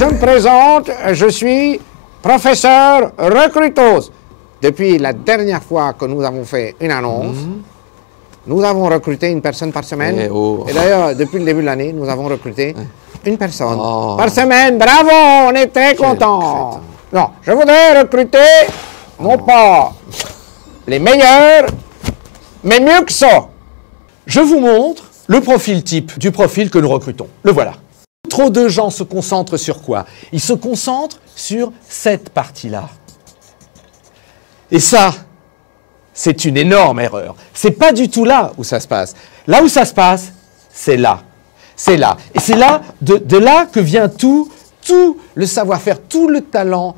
je me présente, je suis professeur recruteuse. Depuis la dernière fois que nous avons fait une annonce, nous avons recruté une personne par semaine. Et d'ailleurs, depuis le début de l'année, nous avons recruté une personne par semaine. Bravo, on est très contents. Non, je voudrais recruter, non pas les meilleurs, mais mieux que ça. Je vous montre le profil type du profil que nous recrutons. Le voilà. Trop de gens se concentrent sur quoi? Ils se concentrent sur cette partie-là. Et ça, c'est une énorme erreur. C'est pas du tout là où ça se passe. Là où ça se passe, c'est là. C'est là. Et c'est là, de là que vient tout le savoir-faire, tout le talent,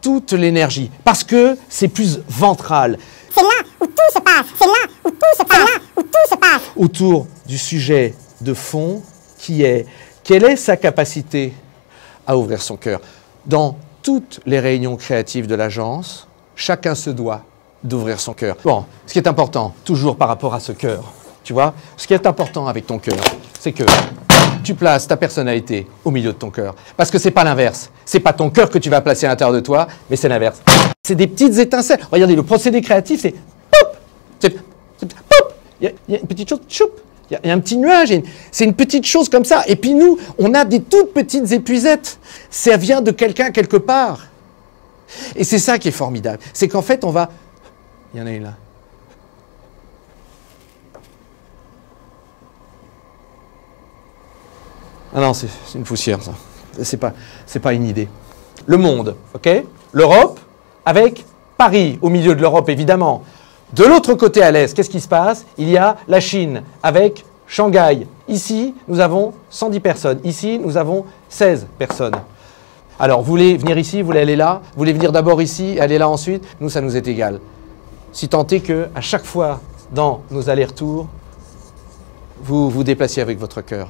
toute l'énergie. Parce que c'est plus ventral. C'est là où tout se passe. C'est là où tout se passe. C'est là où tout se passe. Autour du sujet de fond qui est, quelle est sa capacité à ouvrir son cœur. Dans toutes les réunions créatives de l'agence, chacun se doit d'ouvrir son cœur. Bon, ce qui est important, toujours par rapport à ce cœur, tu vois, ce qui est important avec ton cœur, c'est que tu places ta personnalité au milieu de ton cœur. Parce que c'est pas l'inverse. C'est pas ton cœur que tu vas placer à l'intérieur de toi, mais c'est l'inverse. C'est des petites étincelles. Regardez, le procédé créatif, c'est pop, c'est pop. Il y a une petite chose, choup. Il y a un petit nuage, c'est une petite chose comme ça. Et puis nous, on a des toutes petites épuisettes. Ça vient de quelqu'un quelque part. Et c'est ça qui est formidable. C'est qu'en fait, on va... Il y en a une là. Ah non, c'est une poussière, ça. C'est pas une idée. Le monde, ok? L'Europe, avec Paris, au milieu de l'Europe, évidemment. De l'autre côté à l'est, qu'est-ce qui se passe? Il y a la Chine, avec Shanghai. Ici, nous avons 110 personnes. Ici, nous avons 16 personnes. Alors, vous voulez venir ici, vous voulez aller là? Vous voulez venir d'abord ici, aller là ensuite? Nous, ça nous est égal. Si tant est que, à chaque fois, dans nos allers-retours, vous vous déplaciez avec votre cœur.